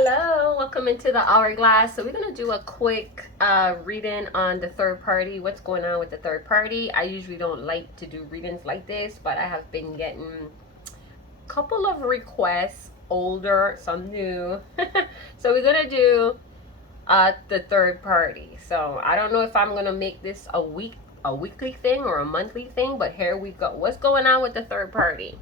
Hello, welcome into the hourglass. So we're gonna do a quick reading on the third party. What's going on with the third party? I usually don't like to do readings like this, but I have been getting a couple of requests, older, some new. So we're gonna do the third party. So I don't know if I'm gonna make this a weekly thing or a monthly thing, but here we go. What's going on with the third party?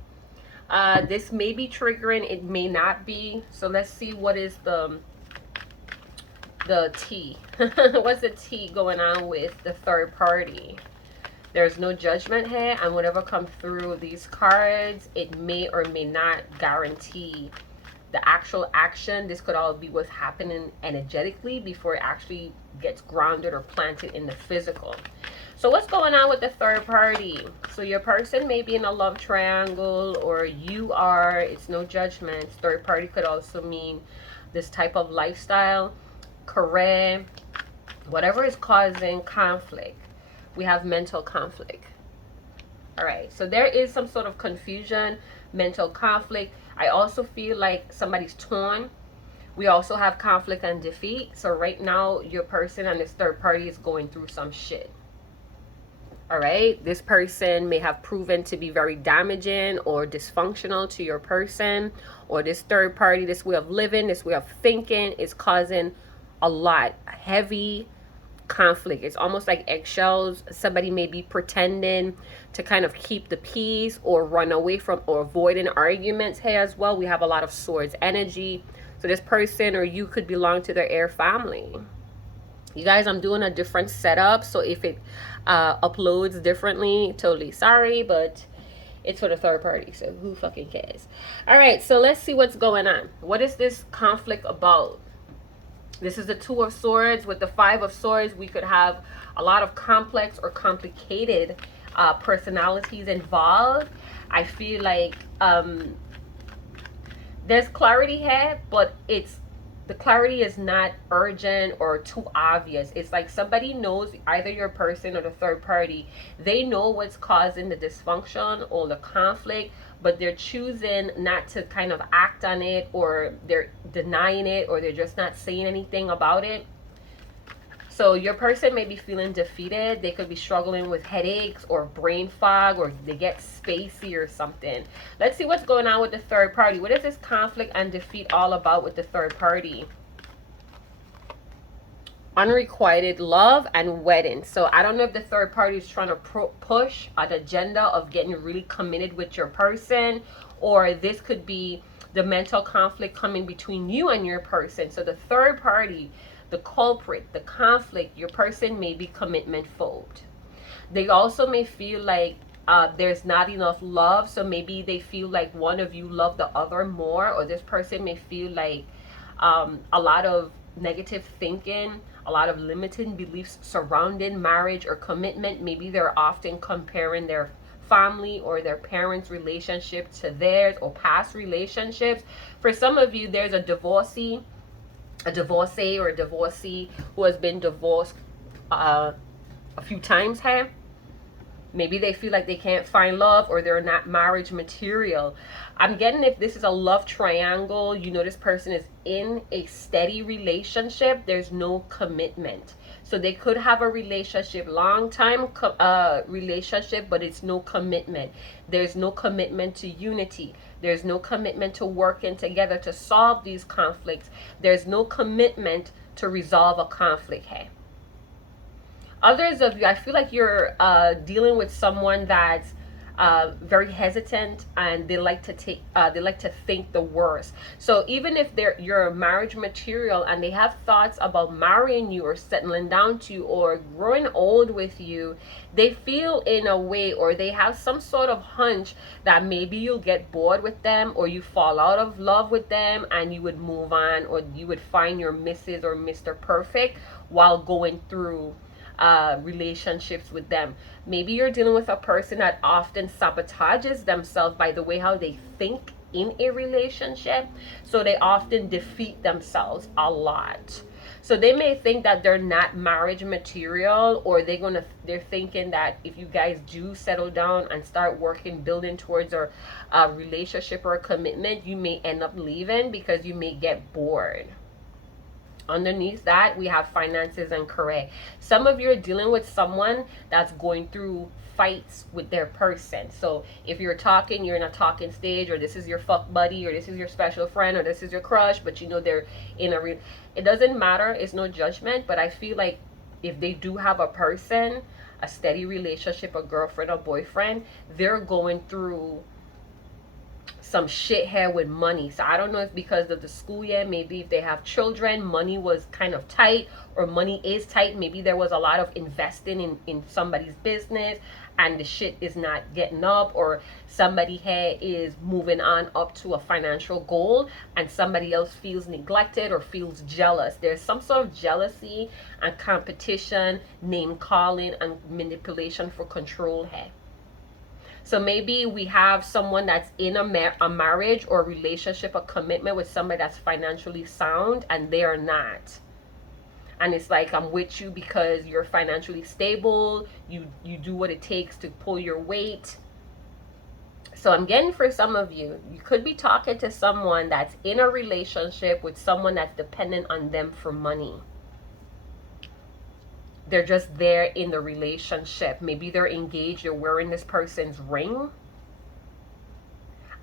This may be triggering, it may not be. So let's see what is the tea. What's the tea going on with the third party? There's no judgment here, and whatever comes through these cards, it may or may not guarantee the actual action. This could all be what's happening energetically before it actually gets grounded or planted in the physical. So what's going on with the third party? So your person may be in a love triangle, or you are. It's no judgment. Third party could also mean this type of lifestyle, career, whatever is causing conflict. We have mental conflict. All right, so there is some sort of confusion, mental conflict. I also feel like somebody's torn. We also have conflict and defeat. So right now, your person and this third party is going through some shit. All right, this person may have proven to be very damaging or dysfunctional to your person, or this third party, this way of living, this way of thinking is causing a lot heavy conflict. It's almost like eggshells. Somebody may be pretending to kind of keep the peace or run away from or avoiding arguments here as well. We have a lot of swords energy. So this person or you could belong to their air family. You guys, I'm doing a different setup, so if it uploads differently, totally sorry, but it's for the third party, so who fucking cares? All right, so let's see what's going on. What is this conflict about? This is the Two of Swords. With the Five of Swords, we could have a lot of complex or complicated personalities involved. I feel like there's clarity here, but the clarity is not urgent or too obvious. It's like somebody knows, either your person or the third party, they know what's causing the dysfunction or the conflict, but they're choosing not to kind of act on it, or they're denying it, or they're just not saying anything about it. So your person may be feeling defeated. They could be struggling with headaches or brain fog, or they get spacey or something. Let's see what's going on with the third party. What is this conflict and defeat all about with the third party? Unrequited love and wedding. So I don't know if the third party is trying to push an agenda of getting really committed with your person, or this could be the mental conflict coming between you and your person. So the third party, the culprit, the conflict, your person may be commitment phobic. They also may feel like there's not enough love. So maybe they feel like one of you love the other more, or this person may feel like a lot of negative thinking, a lot of limiting beliefs surrounding marriage or commitment. Maybe they're often comparing their family or their parents' relationship to theirs, or past relationships. For some of you, there's a divorcee or a divorcee who has been divorced a few times here. Maybe they feel like they can't find love, or they're not marriage material. I'm getting, if this is a love triangle, you know this person is in a steady relationship. There's no commitment. So they could have a relationship, long time relationship, but it's no commitment. There's no commitment to unity. There's no commitment to working together to solve these conflicts. There's no commitment to resolve a conflict here. Others of you, I feel like you're dealing with someone that's very hesitant, and they like to think the worst. So even if you're marriage material and they have thoughts about marrying you or settling down to you or growing old with you, they feel in a way, or they have some sort of hunch that maybe you'll get bored with them, or you fall out of love with them and you would move on, or you would find your Mrs. or Mr. Perfect while going through relationships with them. Maybe you're dealing with a person that often sabotages themselves by the way how they think in a relationship, so they often defeat themselves a lot. So they may think that they're not marriage material, or they're thinking that if you guys do settle down and start working, building towards a relationship or a commitment, you may end up leaving because you may get bored. Underneath that, we have finances and career. Some of you are dealing with someone that's going through fights with their person. So if you're talking, you're in a talking stage, or this is your fuck buddy, or this is your special friend, or this is your crush, but you know they're in a it doesn't matter, it's no judgment, but I feel like if they do have a person, a steady relationship, a girlfriend or boyfriend, they're going through some shit here with money. So I don't know if because of the school year, maybe if they have children, money was kind of tight, or money is tight. Maybe there was a lot of investing in somebody's business and the shit is not getting up, or somebody here is moving on up to a financial goal and somebody else feels neglected or feels jealous. There's some sort of jealousy and competition, name calling, and manipulation for control here. So maybe we have someone that's in a marriage or a relationship, a commitment with somebody that's financially sound, and they are not. And it's like, I'm with you because you're financially stable. You do what it takes to pull your weight. So I'm getting, for some of you, you could be talking to someone that's in a relationship with someone that's dependent on them for money. They're just there in the relationship. Maybe they're engaged, you're wearing this person's ring.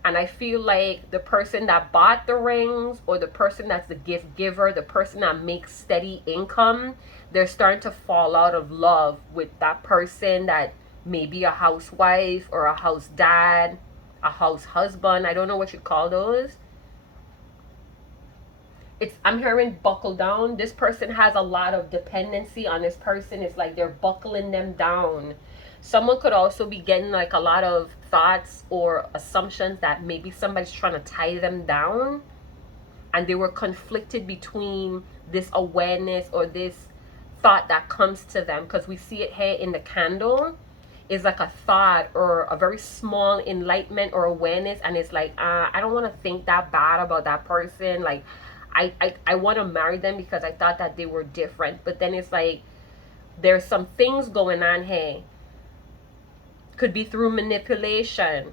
And I feel like the person that bought the rings, or the person that's the gift giver, the person that makes steady income, they're starting to fall out of love with that person that may be a housewife or a house dad, a house husband. I don't know what you call those. I'm hearing buckle down. This person has a lot of dependency on this person. It's like they're buckling them down. Someone could also be getting like a lot of thoughts or assumptions that maybe somebody's trying to tie them down, and they were conflicted between this awareness or this thought that comes to them, because we see it here in the candle. Is like a thought or a very small enlightenment or awareness, and it's like, I don't want to think that bad about that person. Like, I want to marry them because I thought that they were different. But then it's like, there's some things going on here. Could be through manipulation,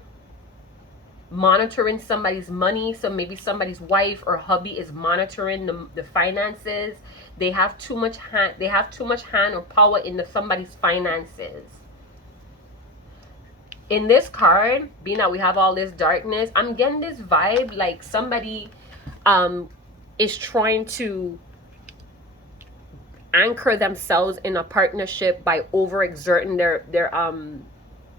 monitoring somebody's money. So maybe somebody's wife or hubby is monitoring the finances. They have too much hand or power in somebody's finances. In this card, being that we have all this darkness, I'm getting this vibe like somebody is trying to anchor themselves in a partnership by overexerting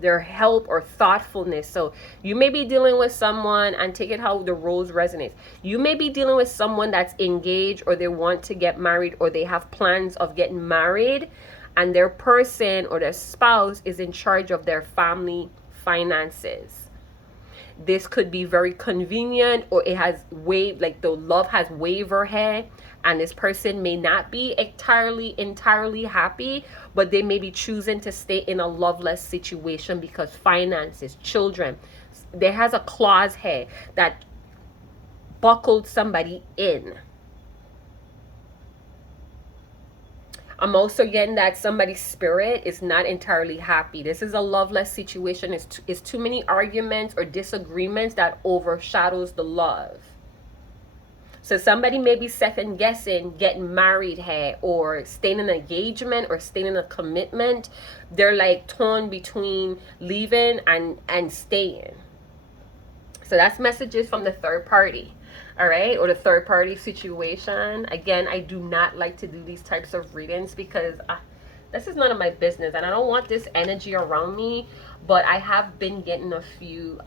their help or thoughtfulness. So you may be dealing with someone, and take it how the rose resonates. You may be dealing with someone that's engaged, or they want to get married, or they have plans of getting married, and their person or their spouse is in charge of their family finances. This could be very convenient, or it has like the love has wavered here, and this person may not be entirely happy, but they may be choosing to stay in a loveless situation because finances, children. There has a clause here that buckled somebody in. I'm also getting that somebody's spirit is not entirely happy. This is a loveless situation. It's too many arguments or disagreements that overshadows the love. So somebody may be second guessing getting married here, or staying in an engagement, or staying in a commitment. They're like torn between leaving and staying. So that's messages from the third party. All right, or the third party situation. Again, I do not like to do these types of readings because this is none of my business, and I don't want this energy around me. But I have been getting a few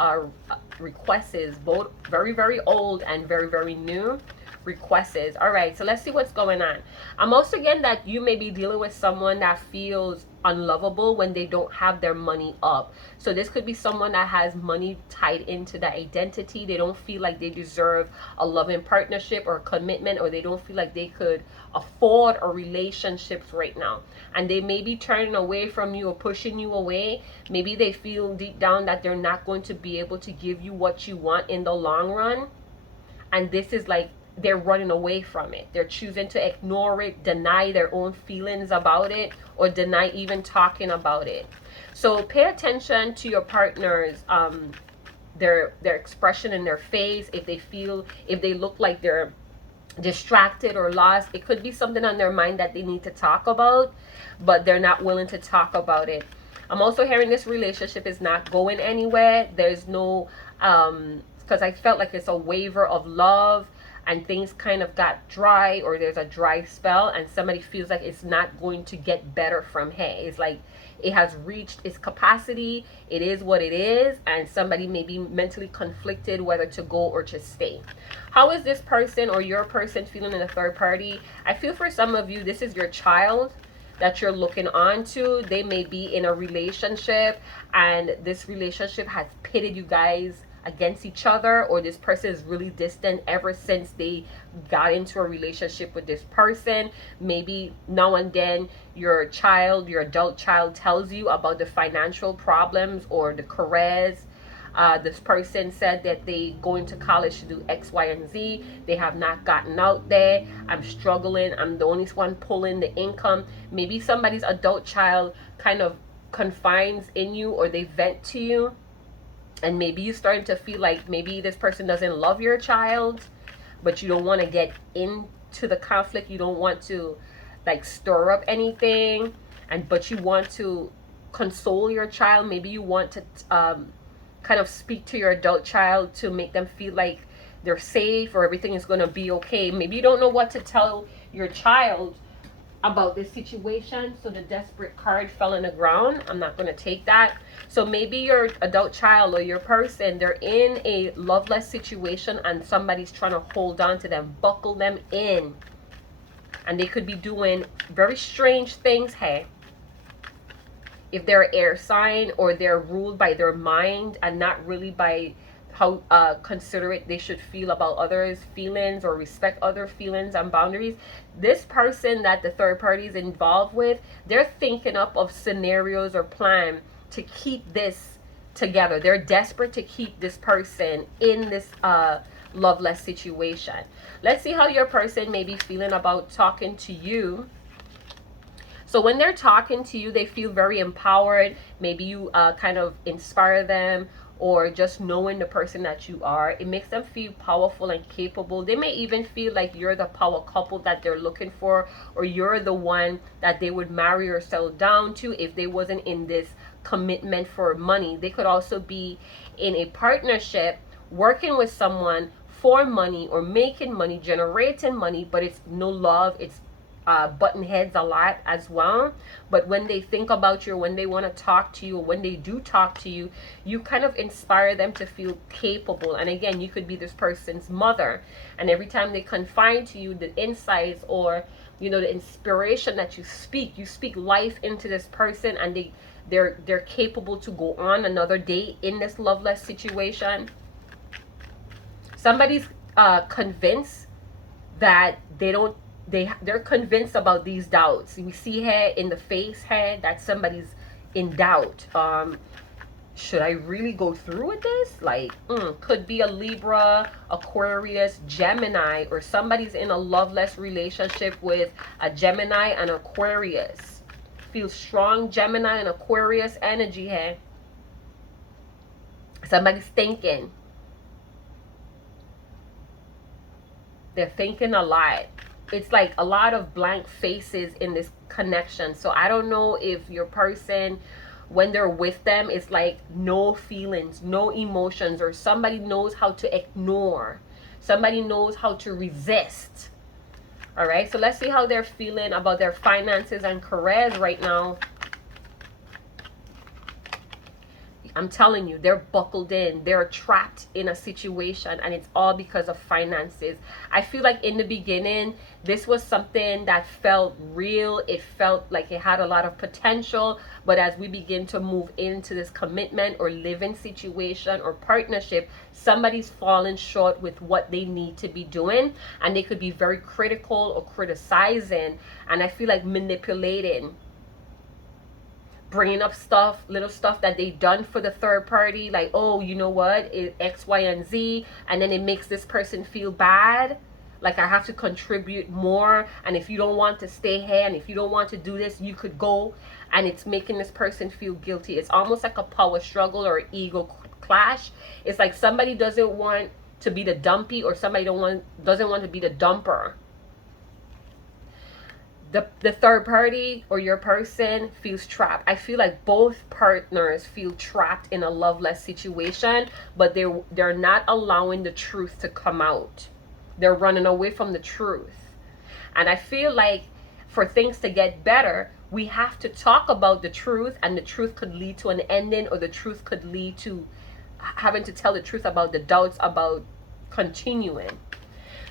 requests, both very old and very new requests. All right, so let's see what's going on. I'm also getting that you may be dealing with someone that feels unlovable when they don't have their money up. So this could be someone that has money tied into their identity. They don't feel like they deserve a loving partnership or commitment, or they don't feel like they could afford a relationship right now, and they may be turning away from you or pushing you away. Maybe they feel deep down that they're not going to be able to give you what you want in the long run, and this is like they're running away from it. They're choosing to ignore it, deny their own feelings about it, or deny even talking about it. So pay attention to your partner's their expression in their face. If they look like they're distracted or lost, it could be something on their mind that they need to talk about, but they're not willing to talk about it. I'm also hearing this relationship is not going anywhere. There's no because I felt like it's a waiver of love, and things kind of got dry, or there's a dry spell, and somebody feels like it's not going to get better from here. It's like it has reached its capacity. It is what it is, and somebody may be mentally conflicted whether to go or to stay. How is this person or your person feeling in a third party? I feel for some of you, this is your child that you're looking on to. They may be in a relationship, and this relationship has pitted you guys against each other, or this person is really distant ever since they got into a relationship with this person. Maybe now and then your adult child tells you about the financial problems or the careers. This person said that they going to college to do X, Y, and Z. They have not gotten out there. I'm struggling. I'm the only one pulling the income. Maybe somebody's adult child kind of confides in you, or they vent to you. And maybe you're starting to feel like maybe this person doesn't love your child, but you don't want to get into the conflict. You don't want to like stir up anything, but you want to console your child. Maybe you want to kind of speak to your adult child to make them feel like they're safe or everything is going to be okay. Maybe you don't know what to tell your child about this situation, so the desperate card fell on the ground. I'm not going to take that. So maybe your adult child or your person, they're in a loveless situation, and somebody's trying to hold on to them, buckle them in, and they could be doing very strange things here. If they're air sign, or they're ruled by their mind and not really by how considerate they should feel about others' feelings, or respect other feelings and boundaries. This person that the third party is involved with, they're thinking up of scenarios or plan to keep this together. They're desperate to keep this person in this loveless situation. Let's see how your person may be feeling about talking to you. So when they're talking to you, they feel very empowered. Maybe you kind of inspire them, or just knowing the person that you are, it makes them feel powerful and capable. They may even feel like you're the power couple that they're looking for, or you're the one that they would marry or settle down to if they wasn't in this commitment for money. They could also be in a partnership working with someone for money, or making money, generating money, but it's no love. It's button heads a lot as well. But when they think about you, when they want to talk to you, or when they do talk to you, you kind of inspire them to feel capable. And again, you could be this person's mother, and every time they confide to you, the insights, or the inspiration that you speak life into this person, and they're capable to go on another day in this loveless situation. Somebody's convinced that they're convinced about these doubts. We see here in the face here that somebody's in doubt. Should I really go through with this? Could be a Libra, Aquarius, Gemini, or somebody's in a loveless relationship with a Gemini and Aquarius. Feel strong Gemini and Aquarius energy here. Somebody's thinking. They're thinking a lot. It's like a lot of blank faces in this connection. So I don't know if your person, when they're with them, it's like no feelings, no emotions, or somebody knows how to ignore. Somebody knows how to resist. All right, so let's see how they're feeling about their finances and careers right now. I'm telling you, they're buckled in. They're trapped in a situation, and it's all because of finances. I feel like in the beginning, this was something that felt real. It felt like it had a lot of potential. But as we begin to move into this commitment or living situation or partnership, somebody's fallen short with what they need to be doing. And they could be very critical or criticizing. And I feel like manipulating, bringing up little stuff that they done for the third party, like, oh, you know what, X, Y, and Z, and then it makes this person feel bad. Like I have to contribute more, and if you don't want to stay here, and if you don't want to do this, you could go. And it's making this person feel guilty. It's almost like a power struggle or ego clash. It's like somebody doesn't want to be the dumpy, or somebody doesn't want to be the dumper. The third party or your person feels trapped. I feel like both partners feel trapped in a loveless situation, but they're not allowing the truth to come out. They're running away from the truth. And I feel like for things to get better, we have to talk about the truth, and the truth could lead to an ending, or the truth could lead to having to tell the truth about the doubts about continuing.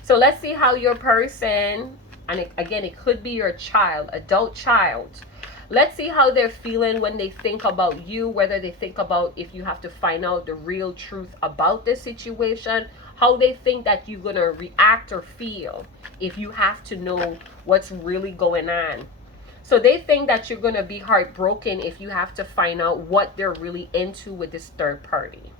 So let's see how your person, and again, it could be your child, adult child. Let's see how they're feeling when they think about you, whether they think about if you have to find out the real truth about this situation, how they think that you're going to react or feel if you have to know what's really going on. So they think that you're going to be heartbroken if you have to find out what they're really into with this third party.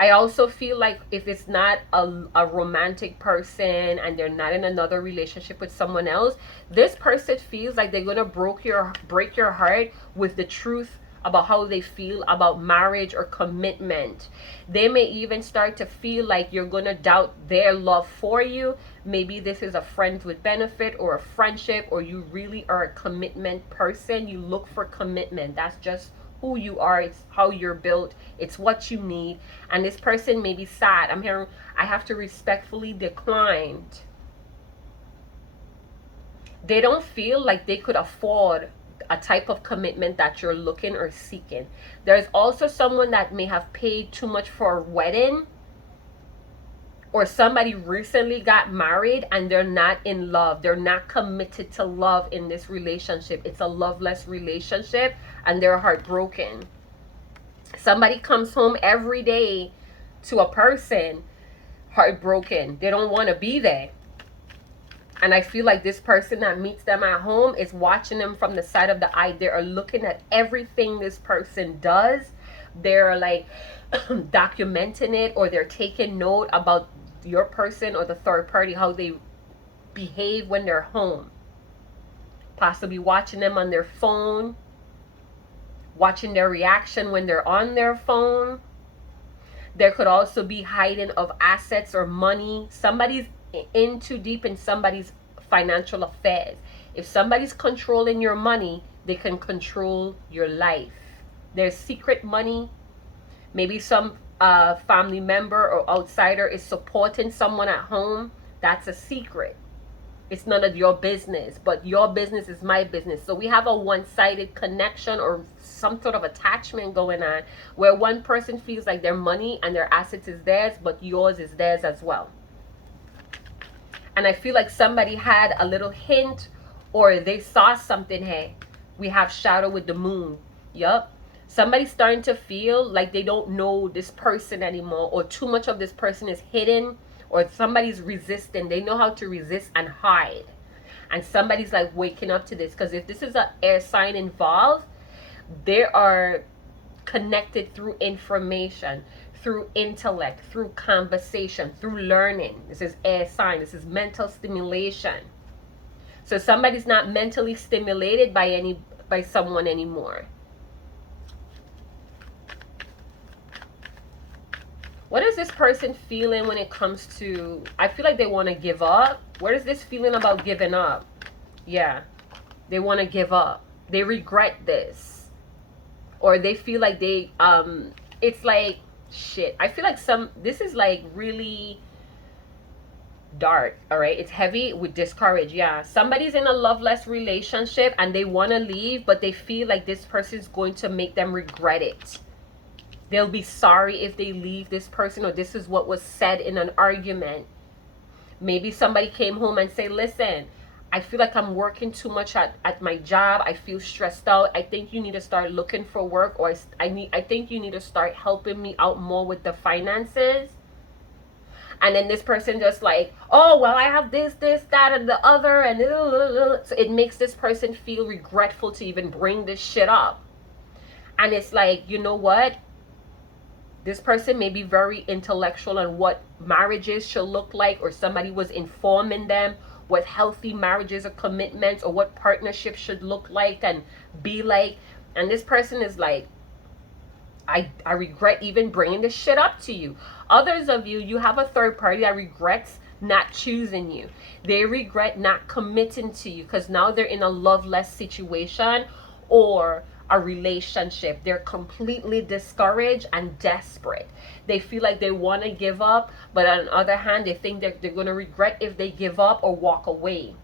I also feel like if it's not a romantic person and they're not in another relationship with someone else, this person feels like they're going to break your heart with the truth about how they feel about marriage or commitment. They may even start to feel like you're going to doubt their love for you. Maybe this is a friends with benefit or a friendship, or you really are a commitment person. You look for commitment. That's just who you are. It's how you're built. It's what you need. And this person may be sad. I'm hearing, I have to respectfully decline. They don't feel like they could afford a type of commitment that you're looking or seeking. There's also someone that may have paid too much for a wedding, or somebody recently got married and they're not in love. They're not committed to love in this relationship. It's a loveless relationship and they're heartbroken. Somebody comes home every day to a person heartbroken. They don't want to be there. And I feel like this person that meets them at home is watching them from the side of the eye. They are looking at everything this person does. They're like documenting it, or they're taking note about your person or the third party, how they behave when they're home. Possibly watching them on their phone, watching their reaction when they're on their phone. There could also be hiding of assets or money. Somebody's in too deep in somebody's financial affairs. If somebody's controlling your money, they can control your life. There's secret money. Maybe some family member or outsider is supporting someone at home. That's a secret. It's none of your business, but your business is my business. So we have a one-sided connection or some sort of attachment going on, where one person feels like their money and their assets is theirs, but yours is theirs as well. And I feel like somebody had a little hint, or they saw something here. We have shadow with the moon. Yup. Somebody's starting to feel like they don't know this person anymore, or too much of this person is hidden, or somebody's resisting. They know how to resist and hide. And somebody's like waking up to this, because if this is an air sign involved, they are connected through information, through intellect, through conversation, through learning. This is air sign. This is mental stimulation. So somebody's not mentally stimulated by someone anymore. What is this person feeling when it comes to, I feel like they want to give up. What is this feeling about giving up? Yeah, they want to give up. They regret this. Or they feel like they, it's like, shit. I feel like this is like really dark, all right? It's heavy with discourage. Yeah, somebody's in a loveless relationship and they want to leave, but they feel like this person is going to make them regret it. They'll be sorry if they leave this person, or this is what was said in an argument. Maybe somebody came home and say, listen, I feel like I'm working too much at my job. I feel stressed out. I think you need to start looking for work, or I think you need to start helping me out more with the finances. And then this person just like, oh, well, I have this, that, and the other. And so it makes this person feel regretful to even bring this shit up. And it's like, you know what? This person may be very intellectual on what marriages should look like, or somebody was informing them what healthy marriages or commitments or what partnerships should look like and be like. And this person is like, I regret even bringing this shit up to you. Others of you, you have a third party that regrets not choosing you. They regret not committing to you because now they're in a loveless situation or a relationship. They're completely discouraged and desperate. They feel like they want to give up, but on the other hand, they think that they're going to regret if they give up or walk away.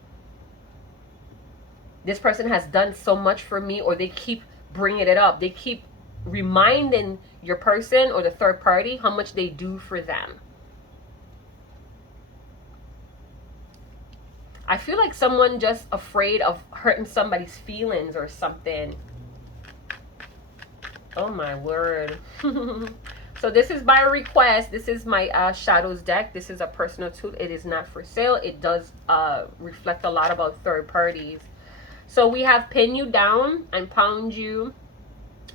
This person has done so much for me, or they keep bringing it up. They keep reminding your person or the third party how much they do for them. I feel like someone just afraid of hurting somebody's feelings or something. Oh my word. So this is by request. This is my shadows deck. This is a personal tool. It is not for sale. It does reflect a lot about third parties. So we have pin you down and pound you.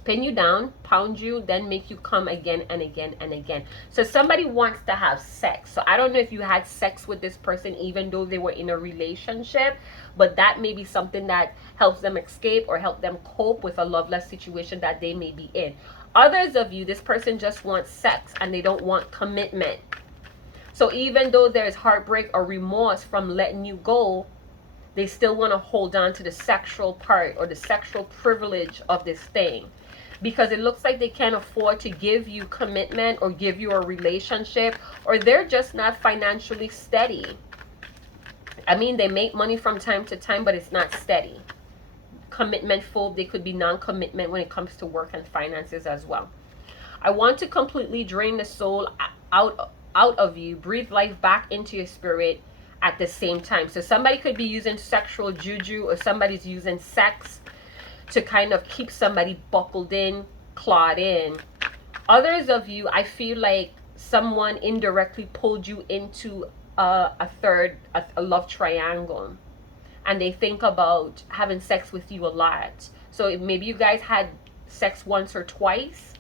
Pin you down, pound you, then make you come again and again and again. So somebody wants to have sex. So I don't know if you had sex with this person even though they were in a relationship, but that may be something that helps them escape or help them cope with a loveless situation that they may be in. Others of you, this person just wants sex and they don't want commitment. So even though there's heartbreak or remorse from letting you go, they still want to hold on to the sexual part or the sexual privilege of this thing. Because it looks like they can't afford to give you commitment or give you a relationship, or they're just not financially steady. I mean, they make money from time to time, but it's not steady. Commitment phobe, they could be non-commitment when it comes to work and finances as well. I want to completely drain the soul out of you, breathe life back into your spirit at the same time. So somebody could be using sexual juju, or somebody's using sex to kind of keep somebody buckled in, clawed in. Others of you, I feel like someone indirectly pulled you into a love triangle, and they think about having sex with you a lot. So maybe you guys had sex once or twice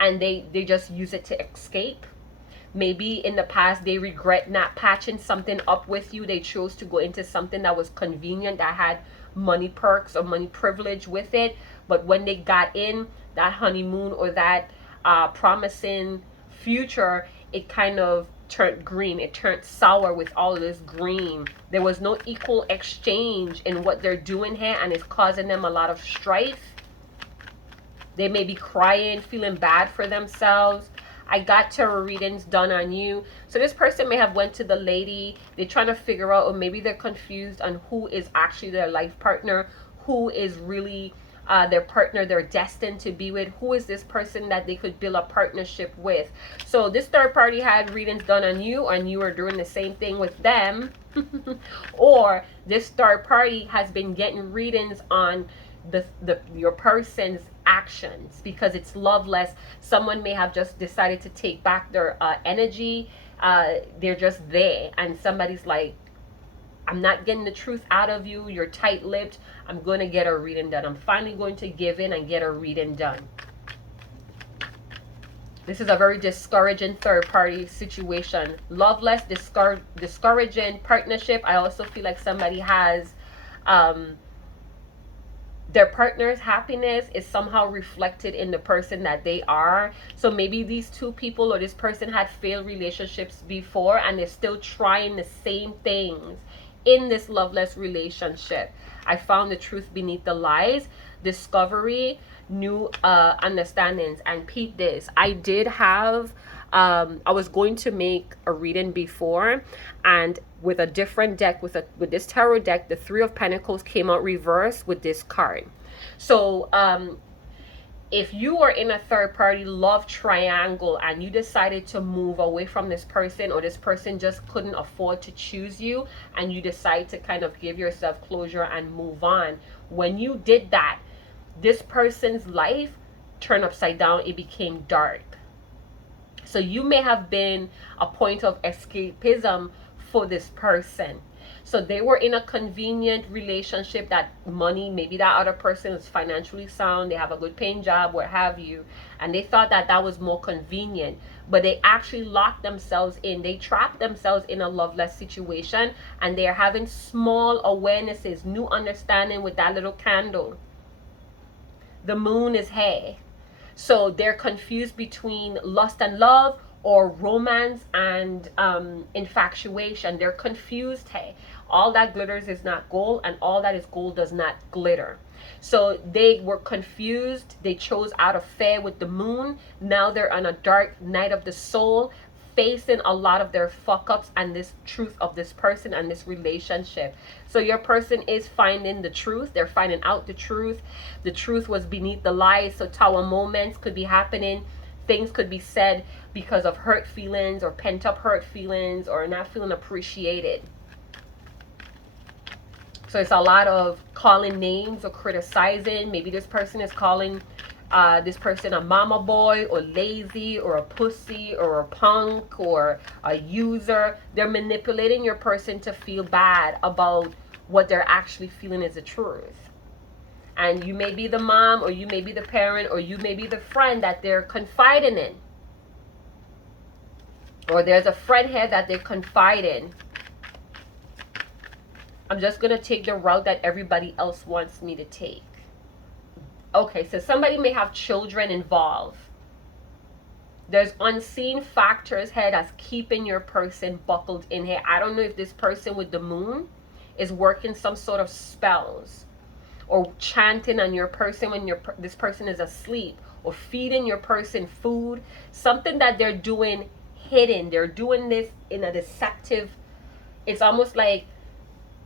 and they just use it to escape. Maybe in the past they regret not patching something up with you. They chose to go into something that was convenient, that had money perks or money privilege with it, but when they got in that honeymoon or that promising future, it kind of turned green. It turned sour with all of this green. There was no equal exchange in what they're doing here, and it's causing them a lot of strife. They may be crying, feeling bad for themselves. I got tarot readings done on you. So this person may have went to the lady. They're trying to figure out, or maybe they're confused on who is actually their life partner, who is really their partner they're destined to be with. Who is this person that they could build a partnership with? So this third party had readings done on you, and you are doing the same thing with them. Or this third party has been getting readings on your person's actions, because it's loveless. Someone may have just decided to take back their energy. They're just there, and somebody's like, I'm not getting the truth out of you, you're tight-lipped, I'm going to get a reading done. I'm finally going to give in and get a reading done. This is a very discouraging third-party situation. Loveless, discouraging partnership. I also feel like somebody has their partner's happiness is somehow reflected in the person that they are. So maybe these two people or this person had failed relationships before, and they're still trying the same things in this loveless relationship. I found the truth beneath the lies, discovery, new understandings. And peep this, I did have I was going to make a reading before, and with a different deck, with this tarot deck, the Three of Pentacles came out reversed with this card. So if you are in a third party love triangle and you decided to move away from this person, or this person just couldn't afford to choose you, and you decide to kind of give yourself closure and move on, when you did that, this person's life turned upside down. It became dark. So you may have been a point of escapism for this person. So they were in a convenient relationship, that money, maybe that other person is financially sound, they have a good paying job, what have you, and they thought that that was more convenient, but they actually locked themselves in, they trapped themselves in a loveless situation, and they're having small awarenesses, new understanding with that little candle. The moon is here. So they're confused between lust and love, or romance and infatuation. They're confused. Hey, all that glitters is not gold, and all that is gold does not glitter. So they were confused. They chose out of fear with the moon. Now they're on a dark night of the soul, facing a lot of their fuck ups and this truth of this person and this relationship. So your person is finding the truth. They're finding out the truth. The truth was beneath the lies. So tower moments could be happening. Things could be said because of hurt feelings, or pent up hurt feelings, or not feeling appreciated. So it's a lot of calling names or criticizing. Maybe this person is calling this person a mama boy, or lazy, or a pussy, or a punk, or a user. They're manipulating your person to feel bad about what they're actually feeling is the truth. And you may be the mom, or you may be the parent, or you may be the friend that they're confiding in. Or there's a friend here that they confide in. I'm just going to take the route that everybody else wants me to take. Okay, so somebody may have children involved. There's unseen factors here that's keeping your person buckled in here. I don't know if this person with the moon is working some sort of spells, or chanting on your person when this person is asleep, or feeding your person food. Something that they're doing hidden. They're doing this in a deceptive, it's almost like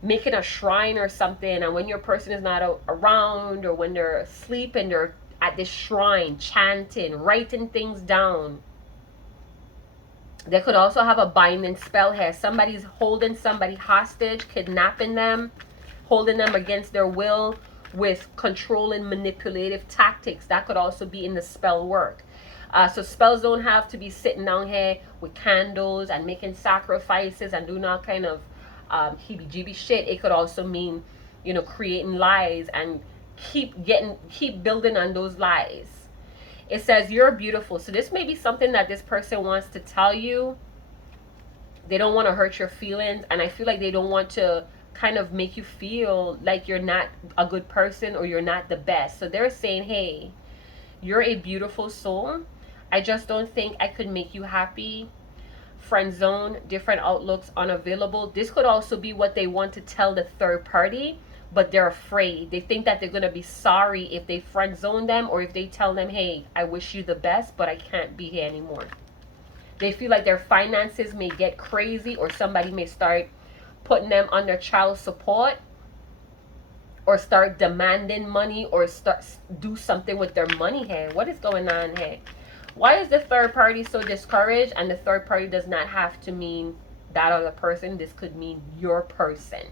making a shrine or something, and when your person is not around, or when they're asleep and they're at this shrine chanting, writing things down. They could also have a binding spell here. Somebody's holding somebody hostage, kidnapping them, holding them against their will with controlling manipulative tactics. That could also be in the spell work. So spells don't have to be sitting down here with candles and making sacrifices and doing all kind of heebie-jeebie shit. It could also mean, you know, creating lies and keep building on those lies. It says you're beautiful. So this may be something that this person wants to tell you. They don't want to hurt your feelings, and I feel like they don't want to kind of make you feel like you're not a good person, or you're not the best. So they're saying, hey, you're a beautiful soul. I just don't think I could make you happy. Friend zone, different outlooks, unavailable. This could also be what they want to tell the third party, but they're afraid. They think that they're going to be sorry if they friend zone them, or if they tell them, hey, I wish you the best, but I can't be here anymore. They feel like their finances may get crazy, or somebody may start putting them under child support, or start demanding money, or do something with their money here. What is going on here? Why is the third party so discouraged? And the third party does not have to mean that other person. This could mean your person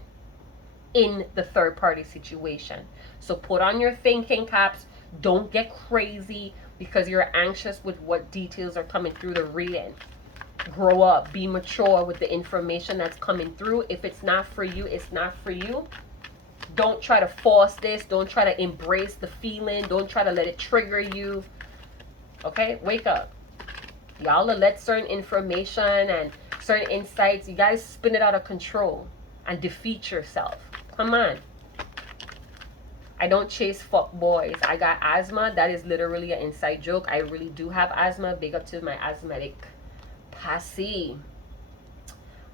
in the third party situation. So put on your thinking caps. Don't get crazy because you're anxious with what details are coming through the reading. Grow up. Be mature with the information that's coming through. If it's not for you, it's not for you. Don't try to force this. Don't try to embrace the feeling. Don't try to let it trigger you. Okay, wake up. Y'all let certain information and certain insights, you guys spin it out of control and defeat yourself. Come on. I don't chase fuck boys. I got asthma. That is literally an inside joke. I really do have asthma. Big up to my asthmatic posse.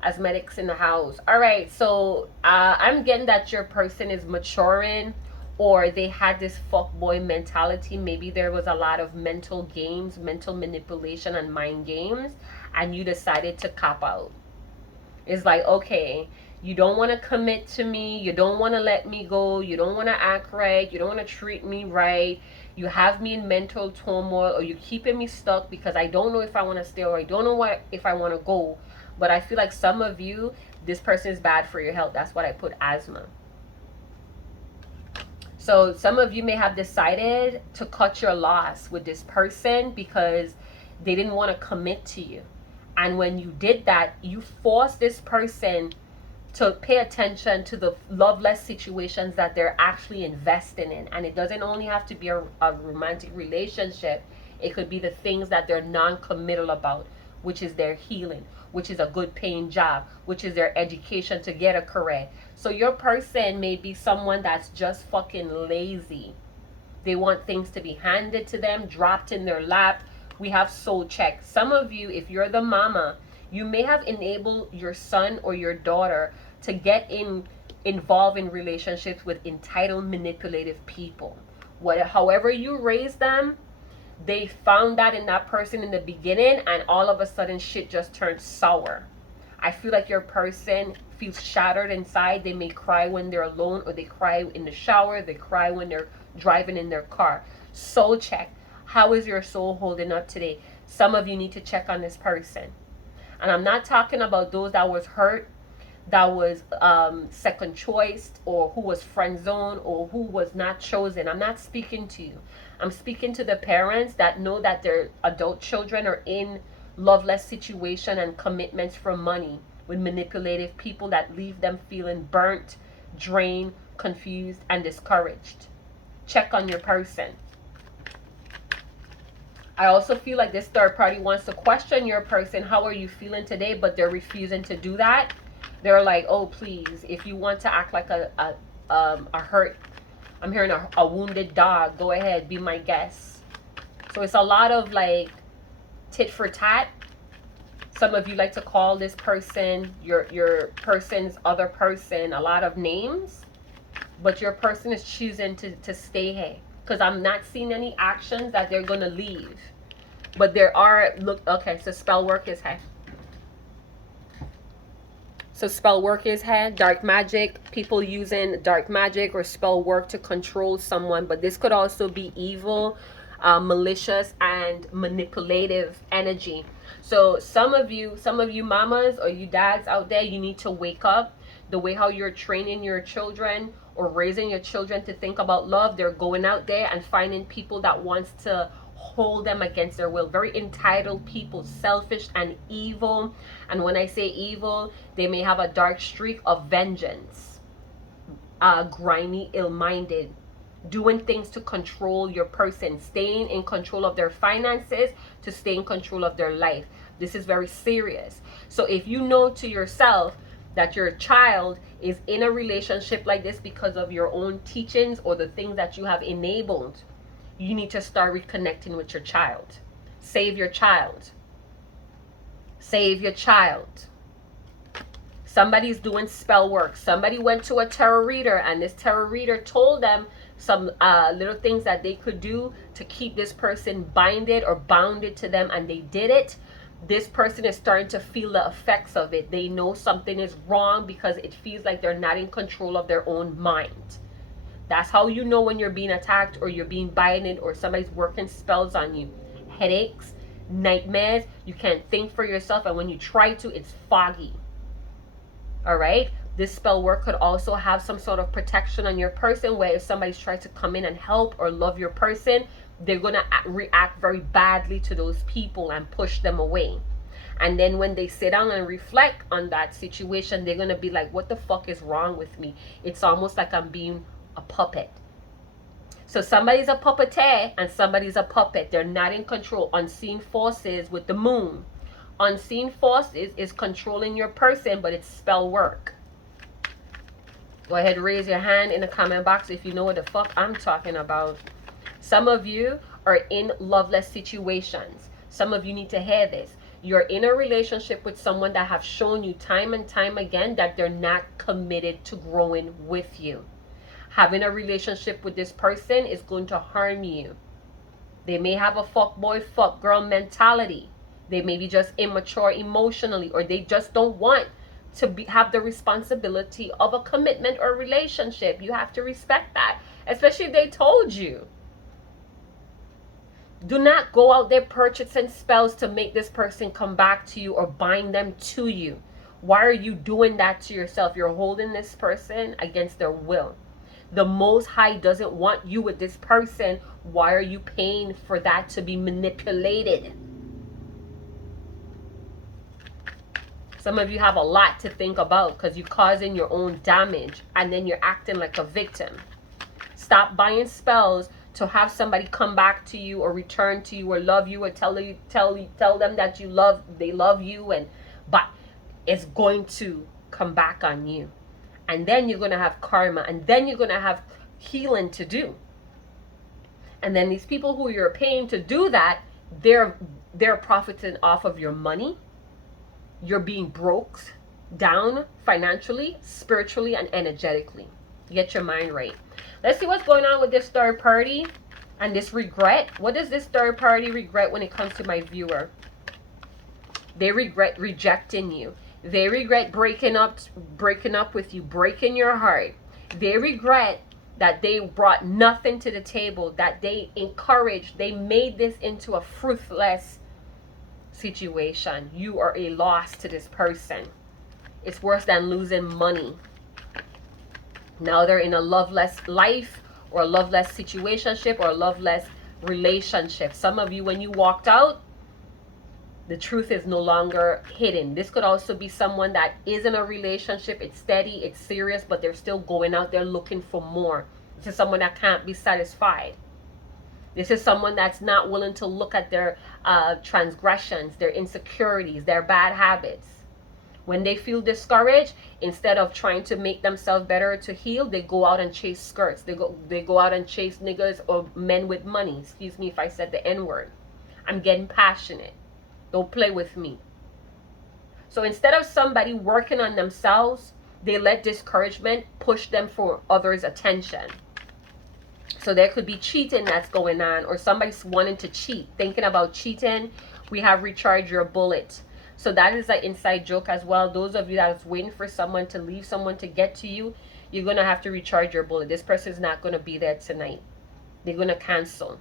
Asthmatics in the house. All right, so I'm getting that your person is maturing, or they had this fuckboy mentality. Maybe there was a lot of mental games, mental manipulation, and mind games, and you decided to cop out. It's like, okay, you don't want to commit to me, you don't want to let me go, you don't want to act right, you don't want to treat me right, you have me in mental turmoil, or you're keeping me stuck because I don't know if I want to stay, or I don't know if I want to go. But I feel like some of you, this person is bad for your health. That's what I put, asthma. So some of you may have decided to cut your loss with this person because they didn't want to commit to you. And when you did that, you forced this person to pay attention to the loveless situations that they're actually investing in. And it doesn't only have to be a romantic relationship. It could be the things that they're non-committal about, which is their healing, which is a good paying job, which is their education to get a career. So your person may be someone that's just fucking lazy. They want things to be handed to them, dropped in their lap. We have soul check. Some of you, if you're the mama, you may have enabled your son or your daughter to get involved in relationships with entitled, manipulative people. However you raise them, they found that in that person in the beginning, and all of a sudden shit just turned sour. I feel like your person feels shattered inside. They may cry when they're alone, or they cry in the shower, they cry when they're driving in their car. Soul check. How is your soul holding up today? Some of you need to check on this person. And I'm not talking about those that was hurt, that was second choice, or who was friend zoned, or who was not chosen. I'm not speaking to you. I'm speaking to the parents that know that their adult children are in loveless situation and commitments for money with manipulative people that leave them feeling burnt, drained, confused, and discouraged. Check on your person. I also feel like this third party wants to question your person. How are you feeling today? But they're refusing to do that. They're like, oh, please, if you want to act like a hurt, I'm hearing a wounded dog, go ahead, be my guest. So it's a lot of like tit for tat. Some of you like to call this person, your person's other person, a lot of names. But your person is choosing to stay here. Because I'm not seeing any actions that they're going to leave. But there are, look, okay, so spell work is here. So spell work is here. Dark magic, people using dark magic or spell work to control someone. But this could also be evil, malicious, and manipulative energy. So some of you mamas or you dads out there, you need to wake up. The way how you're training your children or raising your children to think about love, they're going out there and finding people that wants to hold them against their will. Very entitled people, selfish and evil. And when I say evil, they may have a dark streak of vengeance, grimy, ill-minded, doing things to control your person, staying in control of their finances to stay in control of their life. This is very serious. So if you know to yourself that your child is in a relationship like this because of your own teachings or the things that you have enabled, you need to start reconnecting with your child. Save your child. Save your child. Somebody's doing spell work. Somebody went to a tarot reader, and this tarot reader told them some little things that they could do to keep this person binded or bounded to them, and they did it. This person is starting to feel the effects of it. They know something is wrong because it feels like they're not in control of their own mind. That's how you know when you're being attacked or you're being binded or somebody's working spells on you. Headaches, nightmares, you can't think for yourself, and when you try to, it's foggy. All right? This spell work could also have some sort of protection on your person, where if somebody's trying to come in and help or love your person, they're going to react very badly to those people and push them away. And then when they sit down and reflect on that situation, they're going to be like, what the fuck is wrong with me? It's almost like I'm being a puppet. So somebody's a puppeteer and somebody's a puppet. They're not in control. Unseen forces with the moon. Unseen forces is controlling your person, but it's spell work. Go ahead, raise your hand in the comment box if you know what the fuck I'm talking about. Some of you are in loveless situations. Some of you need to hear this. You're in a relationship with someone that have shown you time and time again that they're not committed to growing with you. Having a relationship with this person is going to harm you. They may have a fuck boy, fuck girl mentality. They may be just immature emotionally, or they just don't want to have the responsibility of a commitment or relationship. You have to respect that, especially if they told you. Do not go out there purchasing spells to make this person come back to you or bind them to you. Why are you doing that to yourself? You're holding this person against their will. The Most High doesn't want you with this person. Why are you paying for that to be manipulated? Some of you have a lot to think about because you're causing your own damage and then you're acting like a victim. Stop buying spells to have somebody come back to you or return to you or love you or tell them that they love you, but it's going to come back on you. And then you're going to have karma, and then you're going to have healing to do. And then these people who you're paying to do that, they're profiting off of your money. You're being broke down financially, spiritually, and energetically. Get your mind right. Let's see what's going on with this third party and this regret. What does this third party regret when it comes to my viewer? They regret rejecting you. They regret breaking up with you, breaking your heart. They regret that they brought nothing to the table, that they encouraged, they made this into a fruitless situation. You are a loss to this person. It's worse than losing money. Now they're in a loveless life or a loveless situationship or a loveless relationship. Some of you, when you walked out, the truth is no longer hidden. This could also be someone that is in a relationship. It's steady, it's serious, but they're still going out there looking for more. This is someone that can't be satisfied. This is someone that's not willing to look at their transgressions, their insecurities, their bad habits. When they feel discouraged, instead of trying to make themselves better to heal, they go out and chase skirts. They go out and chase niggas or men with money. Excuse me if I said the N-word. I'm getting passionate. Don't play with me. So instead of somebody working on themselves, they let discouragement push them for others' attention. So there could be cheating that's going on, or somebody's wanting to cheat, thinking about cheating. We have recharge your bullet. So that is an inside joke as well. Those of you that's waiting for someone to leave, someone to get to you, you're going to have to recharge your bullet. This person is not going to be there tonight. They're going to cancel.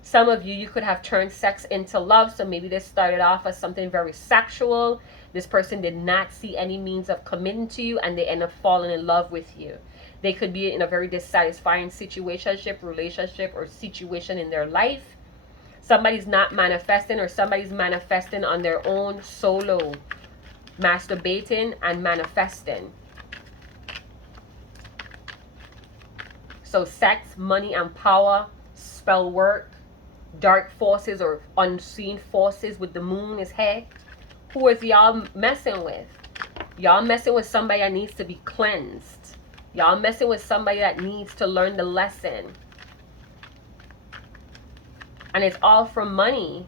Some of you could have turned sex into love. So maybe this started off as something very sexual. This person did not see any means of committing to you, and they end up falling in love with you. They could be in a very dissatisfying situationship, relationship, or situation in their life. Somebody's not manifesting, or somebody's manifesting on their own solo, masturbating and manifesting. So sex, money, and power, spell work, dark forces or unseen forces with the moon is head. Who is y'all messing with? Y'all messing with somebody that needs to be cleansed. Y'all messing with somebody that needs to learn the lesson. And it's all from money,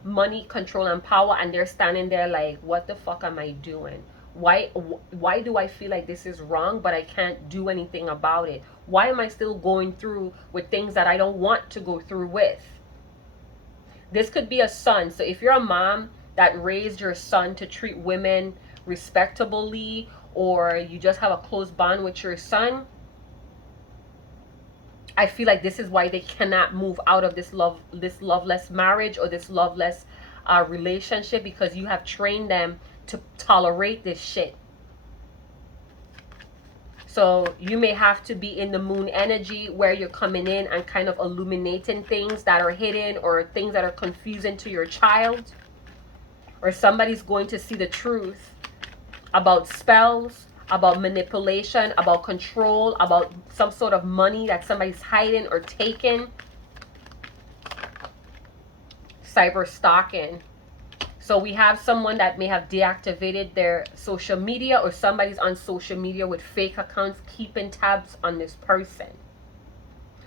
control, and power. And they're standing there like, what the fuck am I doing? Why do I feel like this is wrong, but I can't do anything about it? Why am I still going through with things that I don't want to go through with? This could be a son. So if you're a mom that raised your son to treat women respectably, or you just have a close bond with your son, I feel like this is why they cannot move out of this loveless marriage or this loveless relationship, because you have trained them to tolerate this shit. So you may have to be in the moon energy where you're coming in and kind of illuminating things that are hidden or things that are confusing to your child. Or somebody's going to see the truth about spells, about manipulation, about control, about some sort of money that somebody's hiding or taking. Cyber stalking. So we have someone that may have deactivated their social media, or somebody's on social media with fake accounts keeping tabs on this person.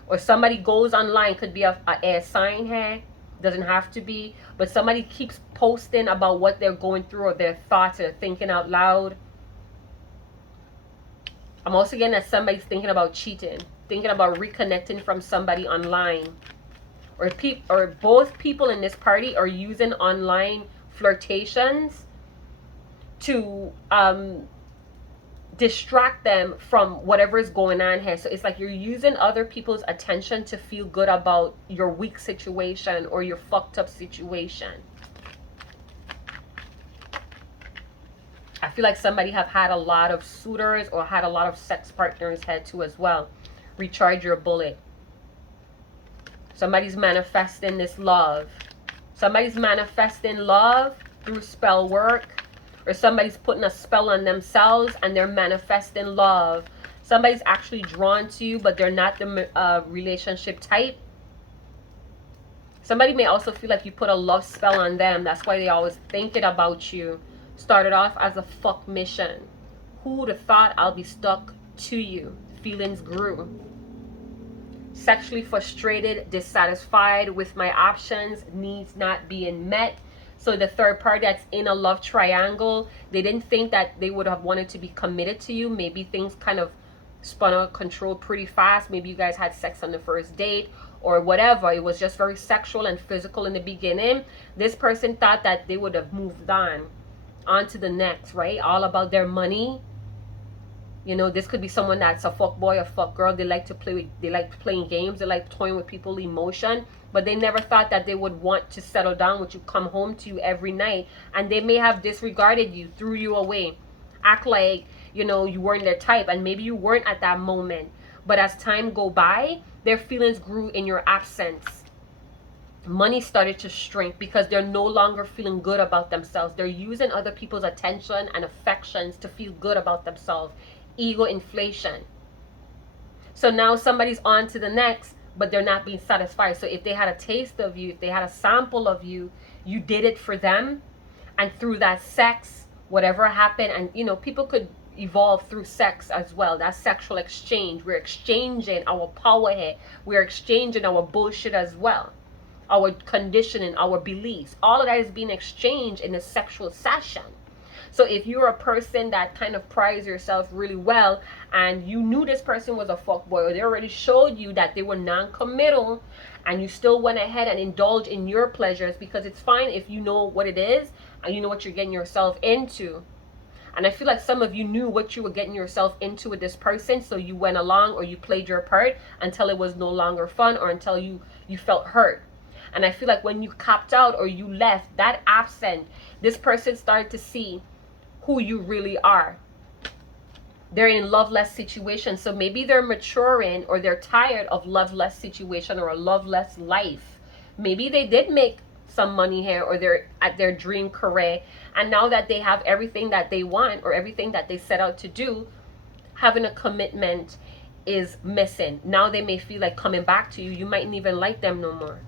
Or somebody goes online, could be a air sign here, doesn't have to be, but somebody keeps posting about what they're going through or their thoughts, or thinking out loud. I'm also getting that somebody's thinking about cheating, thinking about reconnecting from somebody online. Or both people in this party are using online flirtations to distract them from whatever is going on here. So it's like you're using other people's attention to feel good about your weak situation or your fucked up situation. I feel like somebody have had a lot of suitors or had a lot of sex partners here too as well. Recharge your bullet. Somebody's manifesting this love. Somebody's manifesting love through spell work, or somebody's putting a spell on themselves and they're manifesting love. Somebody's actually drawn to you, but they're not the relationship type. Somebody may also feel like you put a love spell on them. That's why they always thinking about you. Started off as a fuck mission. Who would have thought I'll be stuck to you? Feelings grew. Sexually frustrated, dissatisfied with my options, needs not being met. So the third party that's in a love triangle, they didn't think that they would have wanted to be committed to you. Maybe things kind of spun out of control pretty fast. Maybe you guys had sex on the first date or whatever. It was just very sexual and physical in the beginning. This person thought that they would have moved on to the next, right? All about their money. You know, this could be someone that's a fuck boy or fuck girl. They like to play, they like playing games. They like toying with people's emotion. But they never thought that they would want to settle down with you, come home to you every night. And they may have disregarded you, threw you away. Act like, you know, you weren't their type. And maybe you weren't at that moment. But as time go by, their feelings grew in your absence. Money started to shrink because they're no longer feeling good about themselves. They're using other people's attention and affections to feel good about themselves. Ego inflation. So now somebody's on to the next, but they're not being satisfied. So if they had a taste of you, if they had a sample of you, you did it for them. And through that sex, whatever happened, and you know, people could evolve through sex as well. That's sexual exchange. We're exchanging our power here. We're exchanging our bullshit as well. Our conditioning, our beliefs. All of that is being exchanged in a sexual session. So if you're a person that kind of prides yourself really well and you knew this person was a fuckboy, or they already showed you that they were non-committal, and you still went ahead and indulged in your pleasures, because it's fine if you know what it is and you know what you're getting yourself into. And I feel like some of you knew what you were getting yourself into with this person, so you went along or you played your part until it was no longer fun, or until you felt hurt. And I feel like when you copped out or you left, that absent, this person started to see who you really are. They're in loveless situation. So maybe they're maturing, or they're tired of loveless situation or a loveless life. Maybe they did make some money here, or they're at their dream career, and now that they have everything that they want or everything that they set out to do, having a commitment is missing. Now they may feel like coming back to you, you mightn't even like them no more.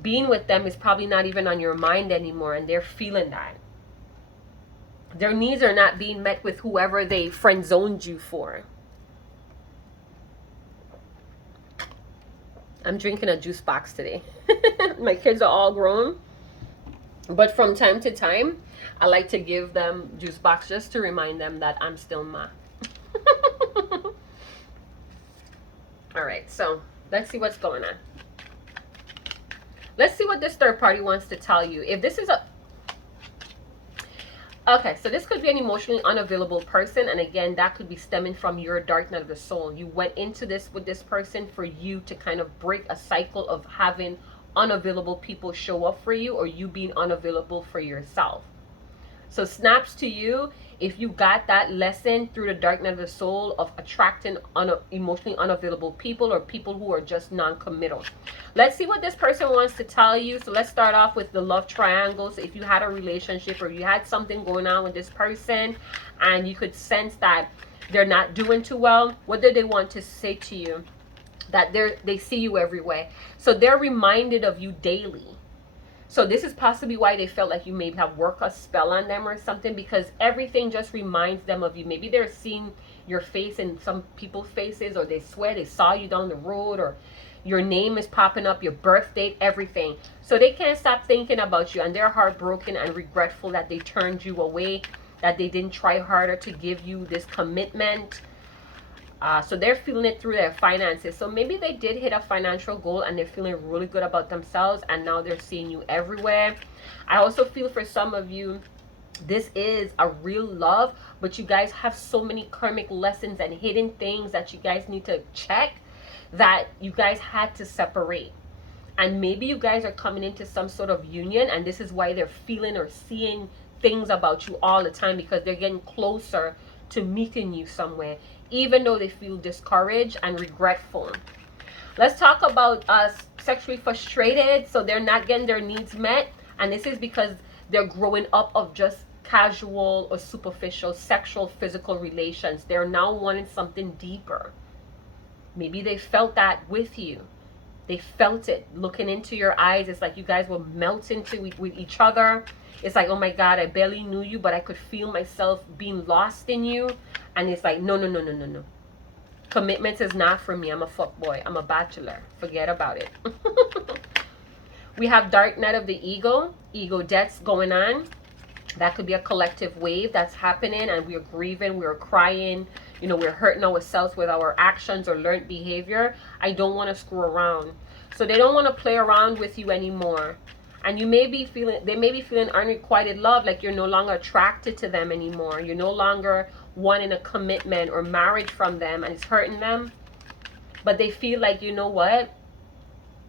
Being with them is probably not even on your mind anymore, and they're feeling that. Their needs are not being met with whoever they friend zoned you for. I'm drinking a juice box today. My kids are all grown, but from time to time I like to give them juice box just to remind them that I'm still ma. All right, so let's see what's going on. Let's see what this third party wants to tell you. If this is a okay, so this could be an emotionally unavailable person, and again, that could be stemming from your dark night of the soul. You went into this with this person for you to kind of break a cycle of having unavailable people show up for you, or you being unavailable for yourself. So snaps to you if you got that lesson through the dark night of the soul of attracting emotionally unavailable people, or people who are just non-committal. Let's see what this person wants to tell you. So let's start off with the love triangle. So if you had a relationship, or you had something going on with this person and you could sense that they're not doing too well, what do they want to say to you? That they see you everywhere. So they're reminded of you daily. So this is possibly why they felt like you maybe have worked a spell on them or something, because everything just reminds them of you. Maybe they're seeing your face in some people's faces, or they swear they saw you down the road, or your name is popping up, your birth date, everything. So they can't stop thinking about you, and they're heartbroken and regretful that they turned you away, that they didn't try harder to give you this commitment. So they're feeling it through their finances. So maybe they did hit a financial goal and they're feeling really good about themselves, and now they're seeing you everywhere. I also feel for some of you, this is a real love, but you guys have so many karmic lessons and hidden things that you guys need to check, that you guys had to separate. And maybe you guys are coming into some sort of union, and this is why they're feeling or seeing things about you all the time, because they're getting closer to meeting you somewhere, even though they feel discouraged and regretful. Let's talk about sexually frustrated. So they're not getting their needs met, and this is because they're growing up of just casual or superficial sexual physical relations. They're now wanting something deeper. Maybe they felt that with you. They felt it looking into your eyes. It's like you guys were melting with each other. It's like, oh my God, I barely knew you, but I could feel myself being lost in you. And it's like, no, no, no, no, no, no. Commitment is not for me. I'm a fuckboy. I'm a bachelor. Forget about it. We have dark night of the ego deaths going on. That could be a collective wave that's happening, and we're grieving, we're crying, you know, we're hurting ourselves with our actions or learned behavior. I don't want to screw around. So they don't want to play around with you anymore. And you may be feeling, they may be feeling unrequited love, like you're no longer attracted to them anymore. You're no longer wanting a commitment or marriage from them, and it's hurting them. But they feel like, you know what?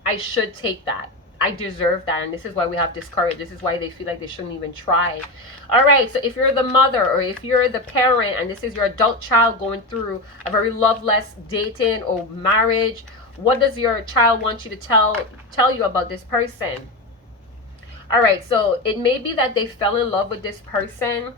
I should take that. I deserve that. And this is why we have discouraged. This is why they feel like they shouldn't even try. All right. So if you're the mother or if you're the parent and this is your adult child going through a very loveless dating or marriage, what does your child want you to tell you about this person? All right. So it may be that they fell in love with this person.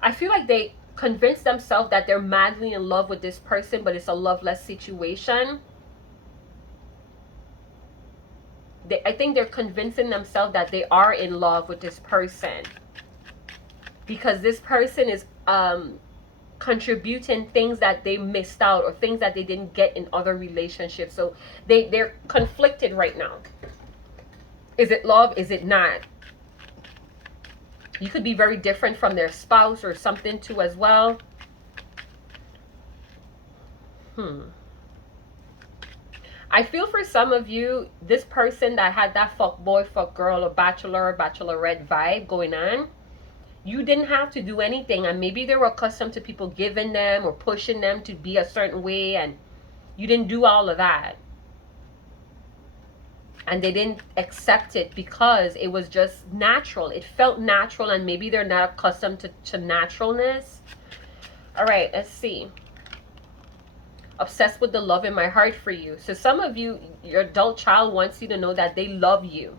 I feel like they convince themselves that they're madly in love with this person, but it's a loveless situation. I think they're convincing themselves that they are in love with this person because this person is contributing things that they missed out or things that they didn't get in other relationships. So they're conflicted right now. Is it love? Is it not? You could be very different from their spouse or something too as well. I feel for some of you, this person that had that fuck boy, fuck girl, or bachelor, bachelorette vibe going on, you didn't have to do anything. And maybe they were accustomed to people giving them or pushing them to be a certain way, and you didn't do all of that. And they didn't accept it because it was just natural. It felt natural, and maybe they're not accustomed to naturalness. All right, let's see. Obsessed with the love in my heart for you. So some of you, your adult child wants you to know that they love you.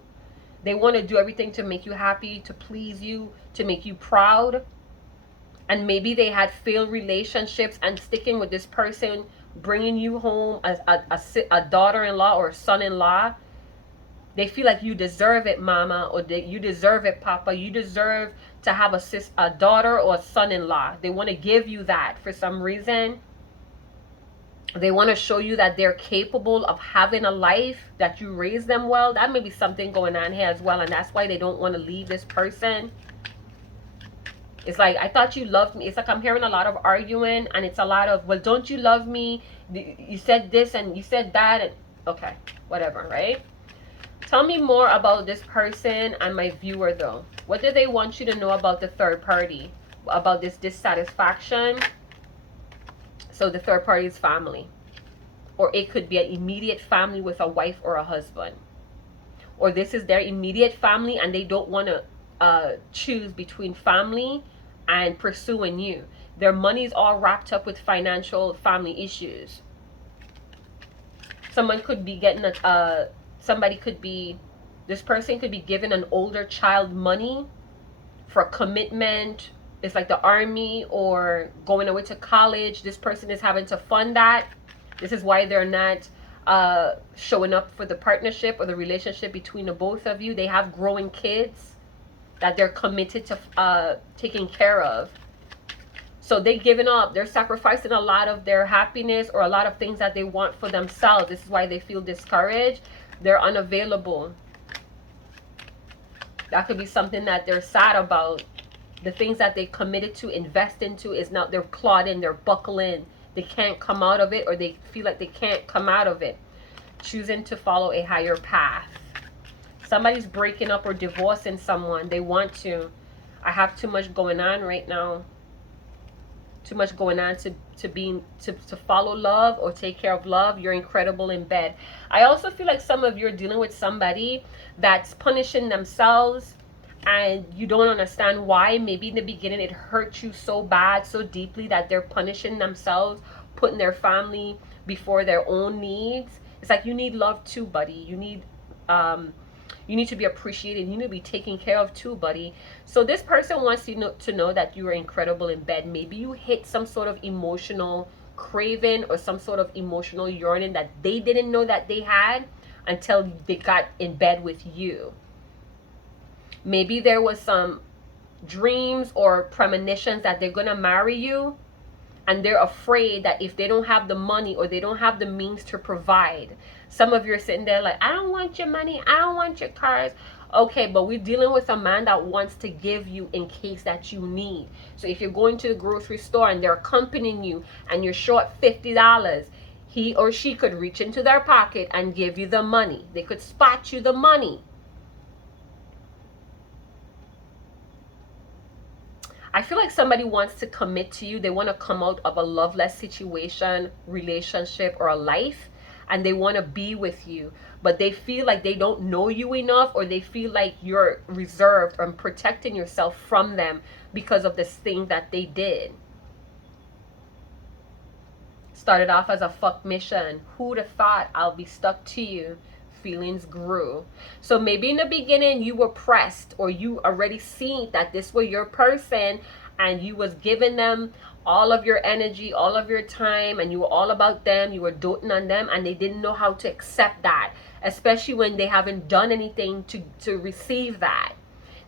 They want to do everything to make you happy, to please you, to make you proud. And maybe they had failed relationships, and sticking with this person, bringing you home as a daughter-in-law or son-in-law. They feel like you deserve it, mama, or that you deserve it, papa. You deserve to have a daughter or a son-in-law. They want to give you that for some reason. They want to show you that they're capable of having a life, that you raise them well. That may be something going on here as well, and that's why they don't want to leave this person. It's like, I thought you loved me. It's like I'm hearing a lot of arguing, and it's a lot of, well, don't you love me? You said this and you said that. And okay, whatever, right? Tell me more about this person and my viewer, though. What do they want you to know about the third party? About this dissatisfaction? So the third party is family. Or it could be an immediate family with a wife or a husband. Or this is their immediate family and they don't want to choose between family and pursuing you. Their money is all wrapped up with financial family issues. Someone could be getting this person could be giving an older child money for a commitment. It's like the army or going away to college. This person is having to fund that. This is why they're not showing up for the partnership or the relationship between the both of you. They have growing kids that they're committed to taking care of. So they're giving up. They're sacrificing a lot of their happiness or a lot of things that they want for themselves. This is why they feel discouraged. They're unavailable. That could be something that they're sad about. The things that they committed to invest into is not, they're clawed in, they're buckling. They can't come out of it, or they feel like they can't come out of it. Choosing to follow a higher path. Somebody's breaking up or divorcing someone. They want to. I have too much going on right now. Too much going on to follow love or take care of love. You're incredible in bed. I also feel like some of you are dealing with somebody that's punishing themselves and you don't understand why. Maybe in the beginning it hurt you so bad, so deeply, that they're punishing themselves, putting their family before their own needs. It's like you need love too, buddy. You need You need to be appreciated. You need to be taken care of too, buddy. So this person wants you to know that you are incredible in bed. Maybe you hit some sort of emotional craving or some sort of emotional yearning that they didn't know that they had until they got in bed with you. Maybe there was some dreams or premonitions that they're going to marry you, and they're afraid that if they don't have the money or they don't have the means to provide. Some of you are sitting there like, I don't want your money, I don't want your cars. Okay, but we're dealing with a man that wants to give you in case that you need. So if you're going to the grocery store and they're accompanying you and you're short $50, he or she could reach into their pocket and give you the money. They could spot you the money. I feel like somebody wants to commit to you. They want to come out of a loveless situation, relationship, or a life, and they want to be with you. But they feel like they don't know you enough, or they feel like you're reserved or protecting yourself from them because of this thing that they did. Started off as a fuck mission. Who'd have thought I'll be stuck to you? Feelings grew. So maybe in the beginning you were pressed, or you already seen that this was your person and you was giving them all of your energy, all of your time, and you were all about them, you were doting on them, and they didn't know how to accept that, especially when they haven't done anything to receive that.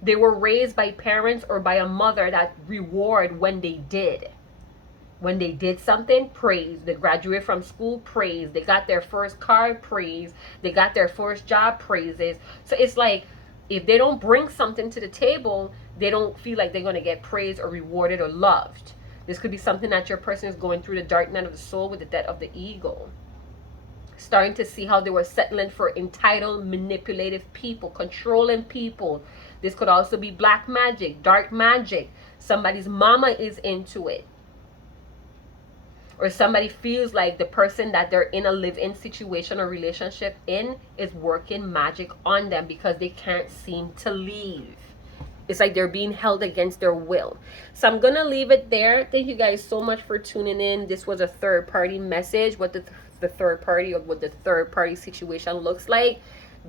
They were raised by parents or by a mother that reward when they did. When they did something, praise. They graduated from school, praise. They got their first car, praise. They got their first job, praises. So it's like, if they don't bring something to the table, they don't feel like they're going to get praised or rewarded or loved. This could be something that your person is going through, the dark night of the soul with the death of the ego. Starting to see how they were settling for entitled, manipulative people, controlling people. This could also be black magic, dark magic. Somebody's mama is into it. Or somebody feels like the person that they're in a live-in situation or relationship in is working magic on them because they can't seem to leave. It's like they're being held against their will. So I'm going to leave it there. Thank you guys so much for tuning in. This was a third-party message, what the third party or what the third-party situation looks like.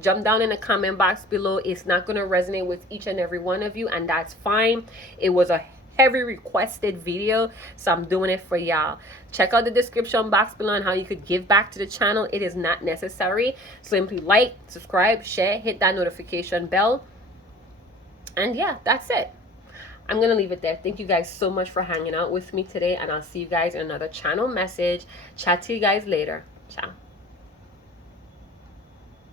Jump down in the comment box below. It's not going to resonate with each and every one of you, and that's fine. It was a heavy requested video, so I'm doing it for y'all. Check out the description box below on how you could give back to the channel. It is not necessary. Simply like, subscribe, share, hit that notification bell, and yeah, that's it. I'm gonna leave it there. Thank you guys so much for hanging out with me today, and I'll see you guys in another channel message. Chat to you guys later. Ciao.